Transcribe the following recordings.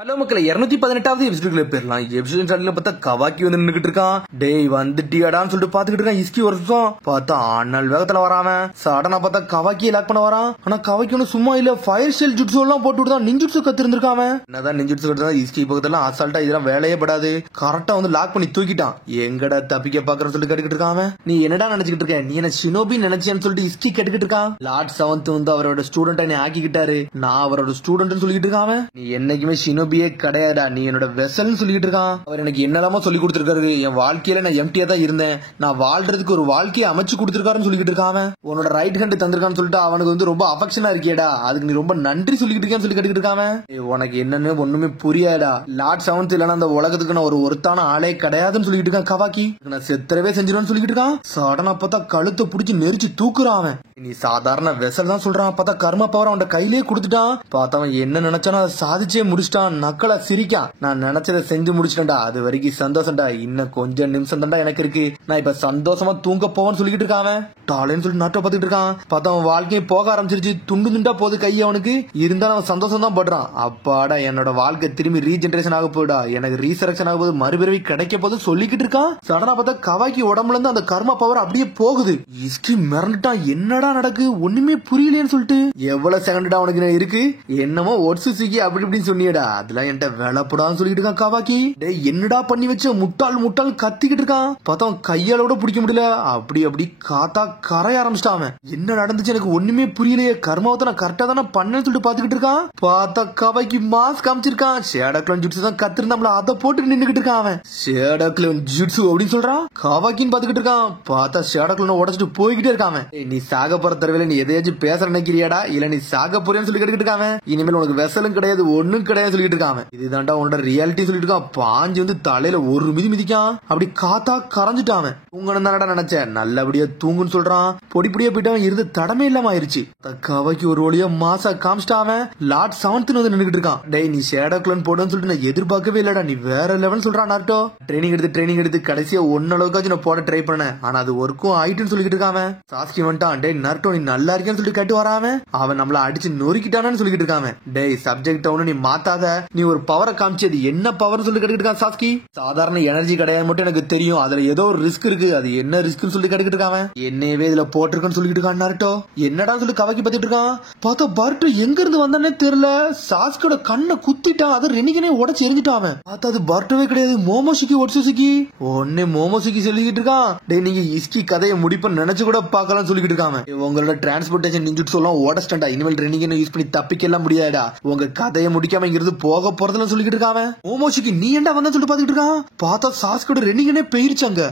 Hello மக்களே 218வது எபிசோடுக்குள்ள போயிடலாம். Episode ஸ்டார்ட்ல பார்த்தா கவாக்கி வந்து நின்னுகிட்டு இருக்கான். டேய் வந்துட்டியாடான்னு சொல்லிட்டு பாத்துக்கிட்டு இருக்கான். இஸ்கி வருஷம் பார்த்தா அண்ணல் வேகத்துல வராமன். சடனா பார்த்தா கவாக்கியை லாக் பண்ண வரான். ஆனா கவாக்கி ஒன்னும் சும்மா இல்ல, ஃபயர் ஷெல் ஜுட்ஸு எல்லாம் போட்டு விட்டுதான் நிஞ்சுட்ஸு கத்திருந்திருக்காம. என்னதான் நிஞ்சுட்ஸு கத்துதான் இஸ்கி பக்கத்துல அசால்ட்டா இதெல்லாம் வேலையே படாது. கரெக்டா வந்து லாக் பண்ணி தூக்கிட்டான். எங்கடா தப்பிக்க பாக்குறன்னு சொல்லிட்டு கேட்டுக்கிட்டு இருக்காம. நீ என்னடா நினைச்சுக்கிட்டு இருக்க, நீ என்ன ஷினோபி நினைச்சியான்னு சொல்லிட்டு இஸ்கி கேட்டுக்கிட்டு இருக்கான். லார்ட் 7 வந்து அவரோட ஸ்டூடெண்ட் என்ன ஆக்கிக்கிட்டாரு, நான் அவரோட ஸ்டூடெண்ட் சொல்லிட்டு இருக்காம. நீ என்னைக்குமே ஷினோபியே கிடையாதா, நீ என்னோட வெசல்னு சொல்லிட்டு இருக்கான். அவர் எனக்கு என்னெல்லாமோ சொல்லி கொடுத்திருக்காரு. என் வாழ்க்கையில நான் எம்டியா தான் இருந்தேன், நான் வாழ்றதுக்கு ஒரு வாழ்க்கையை அமைச்சு கொடுத்திருக்காருன்னு சொல்லிட்டு இருக்கான். உன்னோட ரைட் ஹேண்ட் தந்திருக்கான்னு சொல்லிட்டு அவனுக்கு வந்து ரொம்ப அஃபெக்ஷனா இருக்கியடா, அதுக்கு நீ ரொம்ப நன்றி சொல்லிட்டு இருக்கேன்னு சொல்லி கேட்டுக்கிட்டு இருக்கான். உனக்கு என்னன்னு ஒண்ணுமே புரியாதா, லார்ட் 7 இல்லைன்னா அந்த உலகத்துக்கு நான் ஒரு ஒருத்தான ஆளே கிடையாதுன்னு சொல்லிட்டு இருக்கான் கவாக்கி. நான் செத்தரவே செஞ்சிருவேன்னு சொல்லிட்டு இருக்கான். சடனா பார்த்தா கழுத்தை பிடிச்சி நெரிச்சு தூக்குறான். அவன் நீ சாதாரண வெசல் தான் சொல்றான். பார்த்தா கர்ம பவர் அவன் கையிலேயே கொடுத்துட்டான். பார்த்தா அவன் என்ன நினைச்சானோ அதை சாதிச்சே முடிச்சிட்டான். நக்கலா சிரிக்கான். நான் நினைச்சதை செஞ்சு முடிச்சிட்டேன்டா, அது வரைக்கும் சந்தோஷம்டா, இன்னும் கொஞ்சம் நிமிஷம் தான்டா எனக்கு இருக்கு, நான் இப்ப சந்தோஷமா தூங்க போவேன்னு சொல்லிட்டு இருக்கான். டாலேன்னு சொல்லிட்டு நாட்டை பார்த்துட்டு இருக்கான். பார்த்தா அவன் வாழ்க்கையை போக ஆரம்பிச்சிருச்சு. துண்டு துண்டா போகுது கை அவனுக்கு. இருந்தாலும் அவன் சந்தோஷம் தான் படுறான். அப்பாடா என்னோட வாழ்க்கை திரும்பி ரீஜெனரேஷன் ஆக போகுடா, எனக்கு ரீசரக்ஷன் ஆக போது, மறுபிறவி கிடைக்க போது சொல்லிக்கிட்டு இருக்கான். சடனா பார்த்தா கவாக்கி உடம்புல இருந்து அந்த கர்ம பவர் அப்படியே போகுது. இஸ்கி மிரண்டுட்டான். என்னடா நடக்கு ஒண்ணுமே புரியலன்னு சொல்லிட்டு. எவ்வளவு செகண்டா உனக்கு இருக்கு, என்னமோ ஒட்சுசுகி அப்படி இப்படின்னு சொன்னியடா, அதெல்லாம் என்கிட்ட வேலைப்படான்னு சொல்லிட்டு இருக்கான் கவாக்கி. டேய் என்னடா பண்ணி வச்ச, முட்டாள் முட்டாள் கத்திக்கிட்டு இருக்கான். பார்த்தா கையால கூட பிடிக்க முடியல, அப்படி அப்படி காத்தா கரைய ஆரம்பிச்சிட்டான். என்ன நடந்துச்சு எனக்கு ஒண்ணுமே புரியலையே, கர்மாவத்தை நான் கரெக்டா தானே பண்ணேன்னு சொல்லிட்டு பாத்துக்கிட்டு இருக்கான். பார்த்தா கவாக்கி மாஸ்க் காமிச்சிருக்கான். ஷேடோக்ளோன் ஜுட்ஸு தான் கத்திருந்தாம்ல, அதை போட்டு நின்னுகிட்டு இருக்கான். அவன் ஷேடோக்ளோன் ஜுட்ஸு அப்படின்னு சொல்றான். கவாக்கின்னு பாத்துக்கிட்டு இருக்கான். பார்த்தா ஷேடோக்ளோன் உடச்சிட்டு போய்கிட்டே இருக்கான். நீ சாக போற தரவில நீ எதையாச்சும் பேச நினைக்கிறியாடா, இல்ல நீ சாக போறேன்னு சொல்லி கேட்டுக்கிட்டு இருக்கான். இனிமேல் உனக்கு வெசலும் கிடையாது ஒண்ணும் கிடையாது சொல்லிட்டு இருக்கான். இதுதான்டா உன்னோட ரியாலிட்டி சொல்லிட்டு இருக்கான். பாஞ்சு வந்து தலையில ஒரு மிதி மிதிக்கான். அப்படி காத்தா கரைஞ்சிட்டான். தூங்கணும் தானடா நினைச்சேன், நல்லபடியா தூங்குன்னு சொல்றான். பொடி பொடியா போயிட்டு இருந்து தடமே இல்லாம ஆயிருச்சு. கவாக்கி ஒரு வழியா மாசா காமிச்சிட்டான். லார்ட் 7 வந்து நின்னுகிட்டு இருக்கான். டேய் நீ ஷேடோக்ளோன் போடுன்னு சொல்லிட்டு நான் எதிர்பார்க்கவே இல்லடா, நீ வேற லெவல் சொல்றான். நார்டோ ட்ரைனிங் எடுத்து கடைசியா ஒன்னளவுக்காச்சும் நான் போட ட்ரை பண்ணேன், ஆனா அது ஒர்க்கும் ஆயிட்டுன்னு சொல்லிட்டு இருக்கான். சாஸ்கி வந்துட்டான். டேய் நார்டோ நீ நல்லா இருக்கேன்னு சொல்லிட்டு கேட்டு வராம, அவன் நம்மள அடிச்சு நொறுக்கிட்டானு சொல்லிட்டு இருக்கான். டேய் சப்ஜெக்ட் ஒண்ணு நீ மாத்தாத, நீ ஒரு பவரை காமிச்சு, அது என்ன பவர் சொல்லி கேட்டுக்கிட்டு இருக்கான் சாஸ்கி. சாதாரண எனர்ஜி கிடையாது மட்டும் எனக்கு தெரியும், அதுல ஏதோ ஒரு ரிஸ்க் இருக்கு, அது என்ன ரிஸ்க்னு சொல்லி கேட்டுக்கிட்டு இருக்கான். என்னவே இதுல போட்டிருக்கன்னு சொல்லிட்டு இருக்கான் நார்டோ. என்னடா சொல்லி கவாக்கி பார்த்துட்டு இருக்கான். பார்த்தா பர்ட் எங்க இருந்து வந்தானே தெரியல, சாஸ்கியோட கண்ணை குத்திட்டான். அது ரெனிகனே உடச்சு எரிஞ்சிட்டான். பார்த்தா அது பர்ட்டவே கிடையாது, மோமோசுகி ஒட்சுசுகி. ஒன்னே மோமோசுகி சொல்லிக்கிட்டு இருக்கான். டேய் நீங்க இஸ்கி கதையை முடிப்ப நினைச்சு கூட பார்க்கலாம் சொல்லிக்கிட்டு இருக்காங்க. உங்களோட டிரான்ஸ்போர்டேஷன் நிஞ்சுட்ஸு எல்லாம் ஓடஸ்டா, இனிமேல் ரெனிகனை யூஸ் பண்ணி தப்பிக்க எல்லாம் முடியாதா, உங்க கதையை முடிக்காம இங்கிருந்து போக போறதுன்னு சொல்லிக்கிட்டு இருக்கான். மோமோசுகி நீ ஏன்டா வந்தா சொல்லிட்டு பாத்துக்கிட்டு இருக்கான். பார்த்தா சாஸ்கோட ரெனிகனே போயிருச்சாங்க.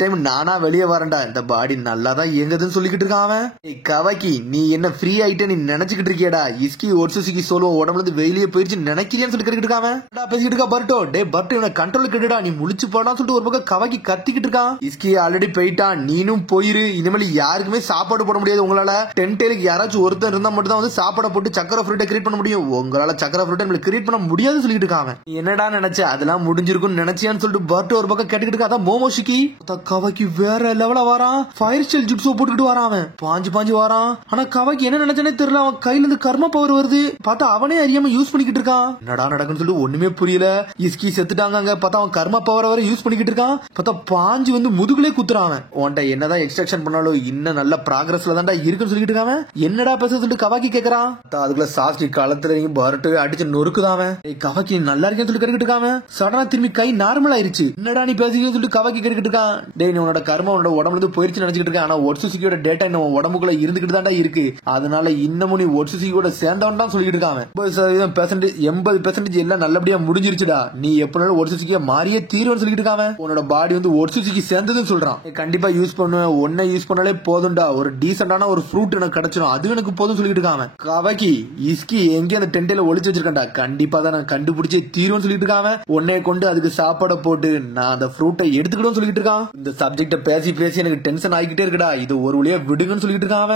டைம் நானா வெளியே வரேன்டா, இந்த பாடி நல்லா தான் இயங்குதுன்னு சொல்லிக்கிட்டு இருக்கான். கவாக்கி நீ என்ன ஃப்ரீ ஆயிட்ட நீ நினைச்சுக்கிட்டு இருக்கியடா, இஸ்கி ஒட்சுசுகி சோலோ உடம்புல இருந்து வெளியே போயிருச்சு நினைக்கிறியான்னு சொல்லி கேட்டுக்கிட்டு இருக்கான். பேசிக்கிட்டு இருக்கா பர்ட்டோ. டே பர்ட் இவனை கண்ட்ரோல் கேட்டுடா, நீ முழிச்சு போடான்னு சொல்லிட்டு ஒரு பக்கம் கவாக்கி கத்திக்கிட்டு இருக்கான். இஸ்கி ஆல்ரெடி போயிட்டான், நீனும் போயிரு, இனிமேல் யாருக்குமே சாப்பாடு போட முடியாது. உங்களால டென்டேலுக்கு யாராச்சும் ஒருத்தர் இருந்தா மட்டும் தான் வந்து சாப்பாடு போட்டு சக்கரை ஃப்ரூட்டை கிரியேட் பண்ண முடியும், உங்களால சக்கரை ஃப்ரூட்டை கிரியேட் பண்ண முடியாது சொல்லிட்டு இருக்காங்க. என்னடா நினைச்ச, அதெல்லாம் முடிஞ்சிருக்கும் நினைச்சியான்னு சொல்லிட்டு பர்ட் ஒரு பக்கம் கேட்டுக்கிட்டு இருக்கா. மோமோசுகி கவாக்கி வேற லெவலா வரான். ஃபயர் ஸ்டைல் ஜுட்ஸோ போட்டுக்கிட்டு வரான். அவன் பாஞ்சு வரான். ஆனா கவாக்கி என்ன நினைச்சானே தெரியல, அவன் கையில இருந்து கர்ம பவர் வருது. பார்த்தா அவனே அறியாம யூஸ் பண்ணிக்கிட்டு இருக்கான். என்னடா நடக்குன்னு சொல்லிட்டு ஒண்ணுமே புரியல. இஸ்கி செத்துட்டாங்க. பார்த்தா அவன் கர்ம பவர் வர யூஸ் பண்ணிக்கிட்டு இருக்கான். பார்த்தா பாஞ்சு வந்து முதுகுலே குத்துறான். உன்ட்ட என்னதான் எக்ஸ்ட்ராக்ஷன் பண்ணாலும் இன்னும் நல்ல ப்ராக்ரஸ்ல தான்டா இருக்குன்னு சொல்லிட்டு இருக்கான். என்னடா பேச சொல்லிட்டு கவாக்கி கேக்குறான். அதுக்குள்ள சாஸ்கி காலத்துல பர்ட் அடிச்சு நொறுக்குதான். கவாக்கி நல்லா இருக்கேன்னு சொல்லி கேட்டுக்கிட்டு இருக்கான். சடனா திரும்பி கை நார்மல் ஆயிருச்சு. என்னடா நீ பேசுறீங்கன்னு சொல்லிட்டு கவாக்கி கேட்டுக்கிட்டு இருக்கான். டேய் நீ உன்னோட கர்மம் உன்னோட உடம்புல இருந்து போயிருச்சு நினைச்சிட்டு இருக்கான். ஆனா ஒட்சுசுகியோட டேட்டா நம்ம உடம்புக்குள்ள இருந்துகிட்டு தான்டா இருக்கு, அதனால இன்னமும் நீ ஒட்சுசுகியோட சேர்ந்தவன் தான் சொல்லிட்டு இருக்கான். 80% எல்லாம் நல்லபடியா முடிஞ்சிருச்சுடா, நீ எப்பனாலும் ஒட்சுசுகியா மாறியே தீர்வுன்னு சொல்லிட்டு இருக்கான். உன்னோட பாடி வந்து ஒட்சுசுகி சேர்ந்ததுன்னு சொல்றான். கண்டிப்பா யூஸ் பண்ணுவேன், ஒன்னை யூஸ் பண்ணாலே போதும்டா, ஒரு டீசென்டான ஒரு ஃப்ரூட் எனக்கு கிடைச்சிடும், அது எனக்கு போதும் சொல்லிட்டு இருக்கான். கவாக்கி இஸ்கி எங்க அந்த டென்டைல ஒளிச்சு வச்சிருக்கேன்டா, கண்டிப்பா தான் நான் கண்டுபிடிச்சே தீர்வுன்னு சொல்லிட்டு இருக்கான். உன்னை கொண்டு அதுக்கு சாப்பாடை போட்டு நான் அந்த ஃப்ரூட்டை எடுத்துக்கிடும் சொல்லிட்டு இருக்கான். இந்த சப்ஜெக்ட பேசி பேசி எனக்கு டென்ஷன் ஆகிக்கிட்டே இருக்குடா, இது ஒரு வழியா விடுங்கன்னு சொல்லிட்டு இருக்கான்.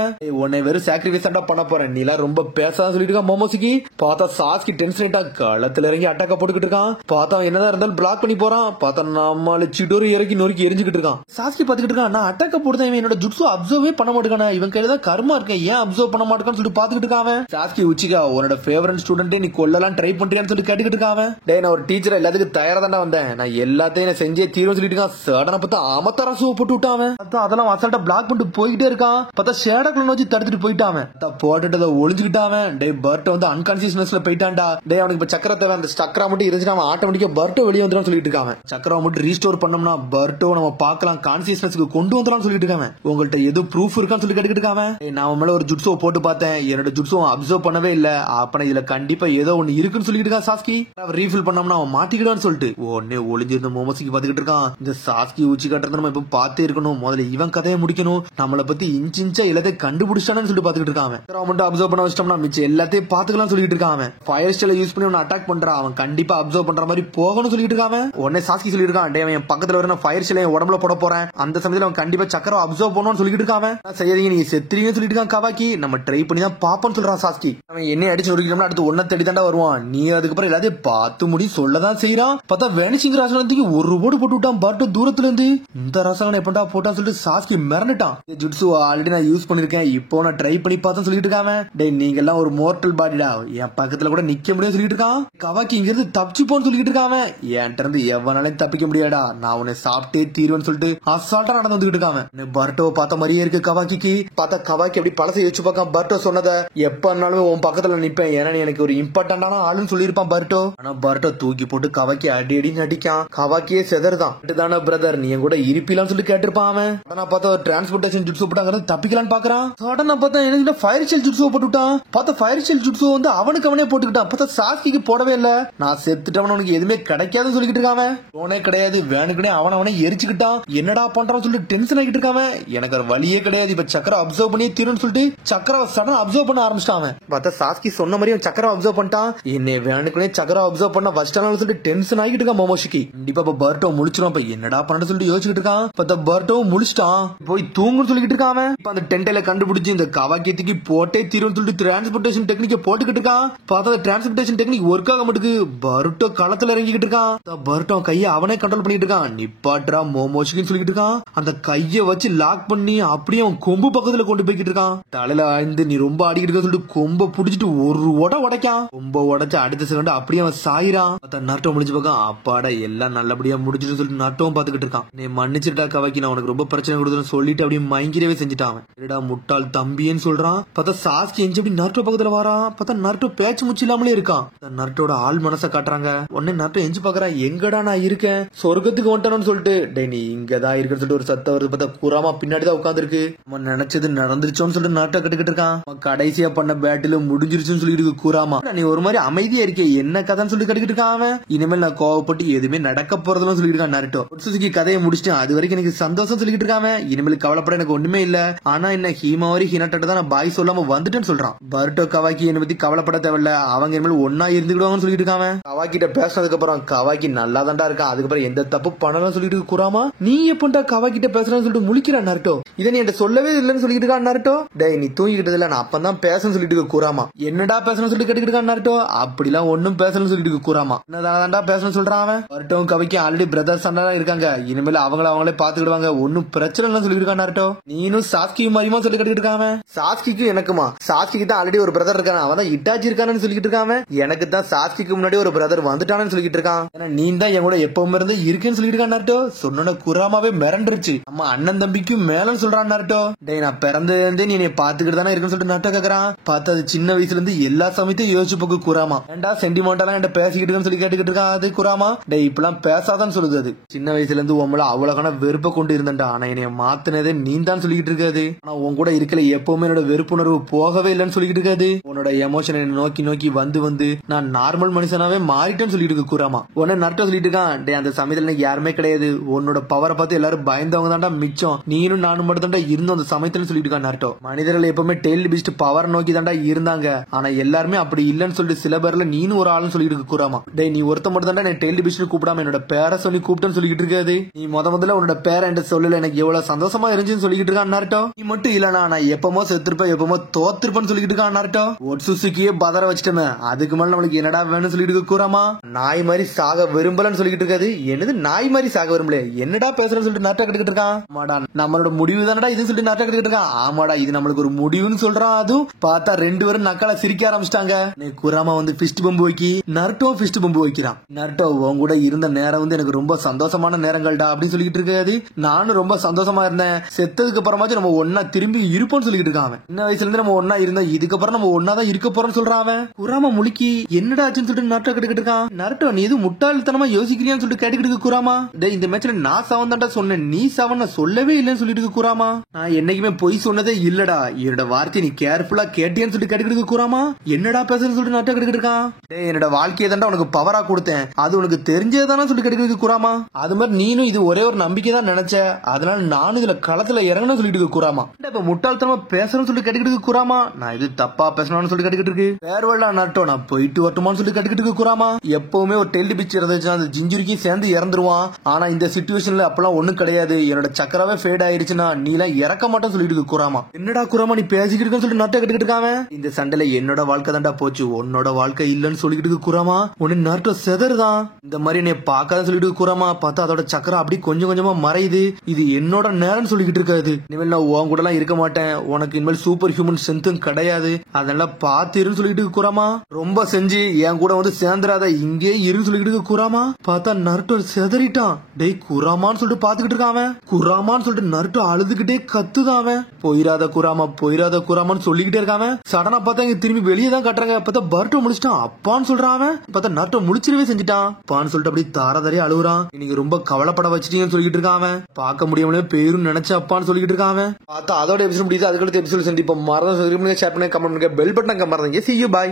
உன்னை வெறும் சாக்ரிஃபைஸ் பண்ண போறேன், நீ எல்லாம் ரொம்ப பேசாத சொல்லிட்டு இருக்கான் மோமோசுகி. பார்த்தா சாஸ்கி டென்ஷன் ஆயிட்டா, களத்துல இறங்கி அட்டாக்க போட்டுக்கிட்டு இருக்கான். பார்த்தா என்னதான் இருந்தாலும் பிளாக் பண்ணி போறான். பார்த்தா நம்மள சிடோரி இறக்கி நொறுக்கி எரிஞ்சுக்கிட்டு இருக்கான். சாஸ்கி பாத்துக்கிட்டு இருக்கான். நான் அட்டாக்க போடுறேன், இவன் என்னோட ஜுட்ஸு அப்சர்வே பண்ண மாட்டேங்கான, இவன் கையில தான் கர்மா இருக்கேன், ஏன் அப்சர்வ் பண்ண மாட்டேன்னு சொல்லிட்டு பாத்துக்கிட்டு இருக்கான். சாஸ்கி உச்சிகா உன்னோட ஃபேவரட் ஸ்டூடெண்ட் நீ கொல்லலாம் ட்ரை பண்ணிட்டு பண்றியான்னு சொல்லி கேட்டுக்கிட்டு இருக்கான். டே நான் ஒரு டீச்சர் எல்லாத்துக்கும் தயாரா தாண்டா வந்தேன், நான் எல்லாத்தையும் நான் செஞ்சே தீர்வு சொல்லிட்டு இருக்கான். சடனா பார்த்தா அமத்தரா சூ போட்டு விட்டான். அதெல்லாம் அசால்ட்டா பிளாக் பண்ணிட்டு போயிட்டே இருக்கான். பார்த்தா ஷேடக்குள்ள வச்சு தடுத்துட்டு போயிட்டான். போட்டுட்டு ஒளிஞ்சுக்கிட்டான். டே பர்ட்டோ வந்து அன்கான்சியஸ்னஸ்ல போயிட்டான்டா. டே அவனுக்கு இப்ப சக்கர தேவை, அந்த சக்கரா மட்டும் இருந்துச்சுன்னா அவன் ஆட்டோமேட்டிக்கா பர்ட்டோ வெளியே வந்துடும் சொல்லிட்டு இருக்கான். சக்கரா மட்டும் ரீஸ்டோர் பண்ணோம்னா பர்ட்டோ நம்ம பார்க்கலாம், கான்சியஸ்னஸ்க்கு கொண்டு வந்துடும் சொல்லிட்டு இருக்காங்க. உங்கள்ட்ட எது ப்ரூஃப் இருக்கான்னு சொல்லி கேட்டுக்கிட்டு இருக்காங்க. நான் அவன் மேல ஒரு ஜுட்ஸோ போட்டு பார்த்தேன், என்னோட ஜுட்ஸோ அப்சர்வ் பண்ணவே இல்ல, அப்ப இதுல கண்டிப்பா ஏதோ ஒண்ணு இருக்குன்னு சொல்லிட்டு இருக்கான் சாஸ்கி. ரீஃபில் பண்ணோம்னா அவன் மாட்டிக்கிடான்னு சொல்லிட்டு உடனே ஒளிஞ்சிருந்த மோமோசிக்கு பாத்துக்கிட்டு இருக்கான். இந்த சாஸ்கி உச்சி கட்டுறது நம்ம இப்ப பார்த்தே இருக்கணும், முதல்ல இவன் கதையை முடிக்கணும், நம்மளை பத்தி இன்ச்சா எல்லாத்தையும் கண்டுபிடிச்சானு சொல்லிட்டு பாத்துக்கிட்டு இருக்கான். அவன் மட்டும் அப்சர்வ் பண்ண வச்சிட்டோம்னா மிச்சம் எல்லாத்தையும் பாத்துக்கலாம் சொல்லிட்டு இருக்கான். ஃபயர் ஸ்டைல யூஸ் பண்ணி அவன் அட்டாக் பண்றான், அவன் கண்டிப்பா அப்சர்வ் பண்ற மாதிரி போகணும்னு சொல்லிட்டு இருக்கான். உடனே சாஸ்கி சொல்லிட்டு இருக்கான், டே அவன் பக்கத்துல வர ஃபயர் ஸ்டைல உடம்புல போட போறேன், அந்த சமயத்துல அவன் கண்டிப்பா சக்கரை அப்சர்வ் பண்ணுவான்னு சொல்லிட்டு இருக்கான். செய்யாதீங்க நீங்க செத்துறீங்கன்னு சொல்லிட்டு இருக்கான் கவாக்கி. நம்ம ட்ரை பண்ணி தான் பாப்போம்னு சொல்றான் சாஸ்கி. அவன் என்ன அடிச்சு நொறுக்கிட்டோம்னா அடுத்து ஒன்ன தேடி தாண்டா வருவான், நீ அதுக்கப்புறம் எல்லாத்தையும் பார்த்து முடி சொல்லதான் செய்யறான். பார்த்தா வேனிசிங் ரசாயனத்துக்கு ஒரு ஓடு போட்டு விட்டான் பர்ட்டோ தூரத்துல இருந்து. இந்த ரசாயனம் எப்படா போட்டான்னு சொல்லிட்டு சாஸ்கி மிரண்டுட்டான். ஜுட்ஸு ஆல்ரெடி நான் யூஸ் பண்ணிருக்கேன், இப்போ நான் ட்ரை பண்ணி பார்த்தேன்னு சொல்லிட்டு இருக்காங்க. டே நீங்க எல்லாம் ஒரு மோர்டல் பாடிடா, என் பக்கத்துல கூட நிக்க முடியும் சொல்லிட்டு இருக்கான். கவாக்கி இங்க இருந்து தப்பிச்சு போன்னு சொல்லிட்டு இருக்காங்க. என்கிட்ட இருந்து எவனாலையும் தப்பிக்க முடியாடா, நான் உன்னை சாப்பிட்டே தீர்வேன்னு சொல்லிட்டு அசால்ட்டா நடந்து வந்துட்டு இருக்காங்க. பர்ட்டோ பார்த்த மாதிரியே இருக்கு கவாக்கிக்கு. பார்த்தா கவாக்கி அப்படி பழசை யோசிச்சு பார்க்க பர்ட்டோ சொன்னதை எப்பனாலுமே உன் பக்கத்துல நிப்பேன், ஏன்னா எனக்கு ஒரு இம்பார்ட்டன்டான ஆளுன்னு சொல்லியிருப்பான் பர்ட்டோ. ஆனா பர்ட்டோ தூக்கி போட்டு கவாக்கி அடி அடி நடிக்கான். கவாக்கியே செதர்தான். தானே பிரதர் நீ கூட இருப்பிலான்னு சொல்லி கேட்டிருப்பான். அவன் உடனே பார்த்தா ஒரு டிரான்ஸ்போர்டேஷன் ஜுட்ஸோ போட்டாங்க, தப்பிக்கலான்னு பாக்குறான். உடனே பார்த்தா எனக்கு ஃபயர் ஷெல் ஜுட்ஸோ போட்டுட்டான். பார்த்தா ஃபயர் ஷெல் ஜுட்ஸோ வந்து அவனுக்கு அவனே போட்டுக்கிட்டான். பார்த்தா சாஸ்கிக்கு போடவே இல்ல. நான் செத்துட்டவன் உனக்கு எதுவுமே கிடைக்காதுன்னு சொல்லிட்டு இருக்கான். போனே கிடையாது, வேணுக்குனே அவனை எரிச்சுக்கிட்டான். என்னடா பண்றான்னு சொல்லிட்டு டென்ஷன் ஆகிட்டு இருக்கான். எனக்கு ஒரு வழியே கிடையாது, இப்ப சக்கரை அப்சர்வ் பண்ணி தீருன்னு சொல்லிட்டு சக்கரை சடன் அப்சர்வ் பண்ண ஆரம்பிச்சிட்டான். பார்த்தா சாஸ்கி சொன்ன மாதிரி சக்கரை அப்சர்வ் பண்ணிட்டான். என்னை வேணுக்குனே சக்கரை அப்சர்வ் பண்ண வச்சிட்டான்னு சொல்லிட்டு டென்ஷன் ஆகிட்டு இருக்கான் மோமோஷிக்கு. கண்டிப்பா இப்ப பர்ட்டோ முழிச்சிரும், என்னடா பண்ணு சொல்லிட்டு யோசிச்சுட்டு இருக்கான். பார்த்தா பர்ட்டோ முழிச்சிட்டான், போய் தூங்குன்னு சொல்லிட்டு இருக்கான். இப்ப அந்த டென்டைல கண்டுபிடிச்சு இந்த கவாக்கியத்துக்கு போட்டே தீருன்னு சொல்லிட்டு டிரான்ஸ்போர்டேஷன் டெக்னிக்க போட்டுக்கிட்டு இருக்கான். பார்த்தா டிரான்ஸ்போர்டேஷன் டெக்னிக் ஒர்க் ஆக மாட்டுக்கு. பர்ட்டோ களத்துல இறங்கிட்டு இருக்கான். பர்ட்டோ கையை அவனே கண்ட்ரோல் பண்ணிட்டு இருக்கான். நிப்பாட்ரா மோமோஷிக்குன்னு சொல்லிட்டு இருக்கான். அந்த கையை வச்சு லாக் பண்ணி அப்படியே அவன் கொம்பு பக்கத்துல கொண்டு போய்கிட்டு இருக்கான். தலையில ஆழ்ந்து நீ ரொம்ப அடிக்கிட்டு இருக்க சொல்லிட்டு கொம்ப புடிச்சிட்டு ஒரு உடைக்கான். கொம்ப உடைச்சு அடுத்த செகண்ட் அப்படியே அவன் சாயிரான். நட்டோ முடிஞ்சு பார்க்க அப்பாடா எல்லாம் நல்லபடியா முடிஞ்சிட்டு சொல்லிட்டு நட்டவும் பாத்துக்கிட்டு இருக்கான். நீ மன்னிச்சிட்டா கவாக்கி, நான் உனக்கு ரொம்ப பிரச்சனை கொடுத்துன்னு சொல்லிட்டு அப்படியே மயங்கிரவே செஞ்சுட்டான். என்னடா முட்டாள் தம்பின்னு சொல்றான். பார்த்தா சாஸ்கி எஞ்சி அப்படி நட்டோ பக்கத்துல வரான். பார்த்தா நட்டோ பேச்சு முச்சு இல்லாமலே இருக்கான். நட்டோட ஆள் மனசை காட்டுறாங்க. உடனே நட்டோ எஞ்சி பாக்குறான், எங்கடா நான் இருக்கேன், சொர்க்கத்துக்கு வந்துட்டானு சொல்லிட்டு. டே நீ இங்கதான் இருக்குன்னு சொல்லிட்டு ஒரு சத்தம் வருது. பார்த்தா குராமா பின்னாடிதான் உட்கார்ந்து இருக்கு. அவன் நினைச்சது நடந்துருச்சோன்னு சொல்லிட்டு நட்டோ கட்டுக்கிட்டு இருக்கான். கடைசியா பண்ண பேட்டில முடிஞ்சிருச்சுன்னு சொல்லிட்டு இருக்கு குராமா. நீ ஒரு மாதிரி அமைதியா இருக்கே, என்ன கதைன்னு சொல்லி கட்டுக்கிட்டு இருக்கான். இனிமேல் நான் கோவப்பட்டு எதுவுமே நடக்க போறதுன்னு சொல்லிட்டு இருக்கான் நருட்டோ. ஒட்சுசுகி கதையை முடிச்சுட்டு அது வரைக்கும் எனக்கு சந்தோஷம் சொல்லிட்டு இருக்காங்க. இனிமேல் கவலைப்பட எனக்கு ஒண்ணுமே இல்ல, ஆனா என்ன ஹீமாவரி ஹினாட்டோட தான் நான் பாய் சொல்லாம வந்துட்டேன்னு சொல்றான். பர்ட்டோ கவாக்கி என்னை பத்தி கவலைப்பட தேவையில்ல, அவங்க இனிமேல் ஒன்னா இருந்துக்கிடுவாங்கன்னு சொல்லிட்டு இருக்காங்க. கவாக்கிட்ட பேசினதுக்கு அப்புறம் கவாக்கி நல்லா தாண்டா இருக்கான், அதுக்கப்புறம் எந்த தப்பு பண்ணலாம் சொல்லிட்டு குராமா. நீ எப்பண்டா கவாக்கிட்ட பேசுறேன்னு சொல்லிட்டு முழிக்கிறான் நருட்டோ. இதை நீ என்கிட்ட சொல்லவே இல்லைன்னு சொல்லிட்டு இருக்கான் நருட்டோ. டேய் நீ தூங்கிக்கிட்டது இல்ல, நான் அப்பதான் பேசணும்னு சொல்லிட்டு குராமா. என்னடா பேசணும்னு சொல்லிட்டு கேட்டுக்கிட்டு இருக்கான் நருட்டோ. அப்படிலாம் ஒன்னும் பேசணும்னு சொல்லிட்டு குராமா. என்னதான்டா பேசணும்னு சொல்றான் அவன். பர்ட்டோவும் கவிக்கு ஆல்ரெடி பிரதர்ஸ் இருக்காங்க, இனிமேல் அவங்களே பாத்துக்கிடுவாங்க, ஒன்னும் பிரச்சனை இல்ல சொல்லிட்டு இருக்கான் நருட்டோ. நீனும் சாஸ்கியும் மாதிரியுமா சொல்லி கட்டிட்டு இருக்காங்க. சாஸ்கிக்கு எனக்குமா, சாஸ்கிக்கு தான் ஆல்ரெடி ஒரு பிரதர் இருக்கான், அவன் தான் இட்டாச்சி இருக்கான்னு சொல்லிட்டு இருக்காங்க. எனக்கு தான் சாஸ்கிக்கு முன்னாடி ஒரு பிரதர் வந்துட்டானு சொல்லிட்டு இருக்கான். ஏன்னா நீ தான் என் கூட எப்பவும் இருந்து இருக்குன்னு சொல்லிட்டு இருக்கான் நருட்டோ. சொன்ன குராமாவே மிரண்டுருச்சு. நம்ம அண்ணன் தம்பிக்கும் மேலன்னு சொல்றான் நருட்டோ. டே நான் பிறந்தே நீ பாத்துக்கிட்டு தானே இருக்குன்னு சொல்லிட்டு நருட்டோ கேக்குறான். பார்த்தா அது சின்ன வயசுல இருந்து எல்லா சமயத்தையும் யோசிச்சு போக்கு குராமா. ஏண்டா சென்டிமெண்டெல்லாம் என்கிட்ட பேசிக்கிட்டு சொல்லி கேட்டுக்கிட்டு இருக்கான் அது குராமா. டே இப்பெல்லாம் பேசாதான் சொல்லுது அது. சின்ன வயசுல இருந்து உங்களை அவ்வளவுக்கான வெறுப்பை கொண்டு இருந்தா, ஆனா என்னைய மாத்தினதே நீ தான் சொல்லிட்டு இருக்காது. ஆனா உன் கூட இருக்கல எப்பவுமே என்னோட வெறுப்புணர்வு போகவே இல்லைன்னு சொல்லிட்டு இருக்காது. உன்னோட எமோஷன் நோக்கி நோக்கி வந்து நான் நார்மல் மனுஷனாவே மாறிட்டேன்னு சொல்லிட்டு இருக்கு குராமா. உடனே நருட்டோ சொல்லிட்டு இருக்கான், டே அந்த சமயத்துல எனக்கு யாருமே கிடையாது, உன்னோட பவரை பார்த்து எல்லாரும் பயந்தவங்க தான்டா மிச்சம், நீனும் நானும் மட்டும் தான்டா இருந்தோம் அந்த சமயத்துல சொல்லிட்டு இருக்கான் நருட்டோ. மனிதர்கள் எப்பவுமே டெய்ல் பீஸ்ட் பவர் நோக்கி தான்டா இருந்தாங்க, ஆனா எல்லாருமே அப்படி இல்லன்னு சொல்லிட்டு சில பேர்ல நீனும் ஒரு ஆளுன்னு சொல்லிட்டு இருக்கு குராமா. டே நீ ஒருத்த மட்டும் தான்டா டெய்ல் பீஸ்ட் கூப்பிடாம என்னோட பேரை சொல்லி கூப்பிட்டேன்னு சொல்லிட்டு இருக்காது. நீ முதல்ல உன்னோட பேரை என்கிட்ட சொல்லல, எனக்கு எவ்வளவு சந்தோஷமா இருந்துச்சுன்னு சொல்லிட்டு இருக்கான் நருட்டோ. நீ மட்டும் இல்லனா நான் எப்பமோ செத்துருப்பேன் எப்பமோ தோத்துருப்பேன்னு சொல்லிட்டு இருக்கான் நருட்டோ. ஒட்சுசுகியே பதற வச்சிட்டமே, அதுக்கு மேல நம்மளுக்கு என்னடா வேணும்னு சொல்லிட்டு இருக்கு குராமா. நாய் மாதிரி சாக விரும்பலன்னு சொல்லிட்டு இருக்காது. என்னது நாய் மாதிரி சாக விரும்பல, என்னடா பேசுறேன்னு சொல்லிட்டு நாட்டா கட்டுக்கிட்டு இருக்கான். ஆமாடா நம்மளோட முடிவு தானடா இது சொல்லிட்டு நாட்டா கட்டுக்கிட்டு இருக்கான். ஆமாடா இது நம்மளுக்கு ஒரு முடிவுன்னு சொல்றான். அதுவும் பார்த்தா ரெண்டு பேரும் நக்கலா சிரிக்க ஆரம்பிச்சிட்டாங்க. குராமா வந்து பிஸ்ட் பம்பு வைக்கி நருட்டோ ஃபிஸ்ட் பம்பு வைக்கிறான். நருட்டோ உன் கூட இருந்த நேரம் வந்து எனக்கு ரொம்ப சந்தோஷமான நேரங்கள்டா அப்படின்னு சொல்லிட்டு இருக்காது. நானும் ரொம்ப சந்தோஷமா இருந்தேன். செத்ததுக்கு அப்புறமாச்சும் நம்ம ஒன்னா திரும்பி இருப்போம்னு சொல்லிட்டு இருக்கான். சின்ன வயசுல இருந்து நம்ம ஒன்னா இருந்தா இதுக்கப்புறம் நம்ம ஒன்னாதான் இருக்க போறோம்னு சொல்றான். குராமா முழுக்கி என்னடா ஆச்சுன்னு சொல்லிட்டு நருட்டோ கேட்டுக்கிட்டு இருக்கான். நருட்டோ நீ எதுவும் முட்டாள்தனமா யோசிக்கிறியான்னு சொல்லிட்டு கேட்டுக்கிட்டு குராமா. இந்த மேட்ச்ல நான் சவன்தான்டா சொன்னேன், நீ சவன் சொல்லவே இல்லைன்னு சொல்லிட்டு குராமா. நான் என்னைக்குமே பொய் சொன்னதே இல்லடா, என்னோட வார்த்தை நீ கேர்ஃபுல்லா கேட்டியான்னு சொல்லிட்டு கேட்டுக்கிட்டு குராமா. என்னடா பேசுறேன்னு சொல்லிட்டு நருட்டோ கேட்டுக்கிட்டு இருக்கான். என்னோட வாழ்க்கையை தான்டா உனக்கு பவரா கொடுத்தேன், அது உனக்கு தெரிஞ்சேதானு சொல்லி கேட்டுக்கிட்டு குராமா. அது மாதிரி நீனும் இது ஒரே ஒரு நம்பிக்கை தான் நினைச்ச, அதனால நானும் இதுல களத்துல இறங்கணும் சொல்லிட்டு குராமா. இப்ப முட்டாள்தனமா பேசுறேன்னு சொல்லி கேட்டுக்கிட்டு குராமா. நான் இது தப்பா பேசணும்னு சொல்லி கேட்டுக்கிட்டு இருக்கு. வேறுவல்லா நருட்டோ நான் போயிட்டு வரட்டுமான்னு சொல்லி கேட்டுக்கிட்டு குராமா. எப்பவுமே ஒரு டெய்லி பிக்சர் இருந்துச்சு அந்த ஜிஞ்சுரிக்கும் சேர்ந்து இறந்துருவான். ஆனா இந்த சிச்சுவேஷன்ல அப்பெல்லாம் ஒண்ணும் கிடையாது, என்னோட சக்கராவே ஃபேட் ஆயிருச்சுன்னா நீ எல்லாம் இறக்க மாட்டேன்னு சொல்லிட்டு குராமா. என்னடா குராமா நீ பேசிக்கிட்டு இருக்கன்னு சொல்லி நருட்டோ கேட்டுக்கிட்டு இருக்காங்க. இந்த சண்டையில என்னோட வாழ்க்கை தான்டா போச்சு, உன்னோட வாழ்க்கை இல்லன்னு சொல்லிட்டு குராமா. உன்னை நருட்டோ செதறுதான். இந்த மாதிரி என்னை பார்க்காத சொல்லிட்டு குராமா. பார்த்தா அதோட சக்கரம் அப்படி கொஞ்சம் கொஞ்சமா மறையுது. இது என்னோட நேரம் சொல்லிக்கிட்டு இருக்காது. இனிமேல் நான் உன் கூட எல்லாம் இருக்க மாட்டேன், உனக்கு இனிமேல் சூப்பர் ஹியூமன் ஸ்ட்ரென்த்தும் கிடையாது, அதெல்லாம் பாத்துருன்னு சொல்லிட்டு குராமா. ரொம்ப செஞ்சு என் கூட வந்து சேர்ந்துராத, இங்கே இருந்து சொல்லிட்டு குராமா. பார்த்தா நருட்டோ செதறிட்டான். டேய் குராமான்னு சொல்லிட்டு பாத்துக்கிட்டு இருக்கான். குராமான்னு சொல்லிட்டு நருட்டோ அழுதுகிட்டே கத்துதான். போயிராத குராமா போயிராத குராமான்னு சொல்லிக்கிட்டே இருக்கான். சடனா பார்த்தா இங்க திரும்பி வெளியே தான் கட்டுறாங்க. பார்த்தா பர்ட்டோ முடிச்சிட்டான் அப்பான்னு சொல்றான். பார்த்தா நருட்டோ முடிச்சிருவே செஞ்சுட்டான். அப்பான்னு சொல்லிட்டு அப்படியே தாரதாரியா அழுகுறான். இன்னைக்கு ரொம்ப கவலைப்பட வச்சிட்டீங்கன்னு சொல்லிட்டு இருக்கான். பார்க்க முடியாமலே பேரும் நினைச்ச அப்பான்னு சொல்லிட்டு இருக்கான். பார்த்தா அதோட எபிசோட் முடியுது. அதுக்கடுத்து எபிசோட் சந்திப்போம். மறந்து ஷேர் பண்ணி கமெண்ட் பண்ணுங்க, பெல் பட்டன் மறந்துங்க. See you, bye.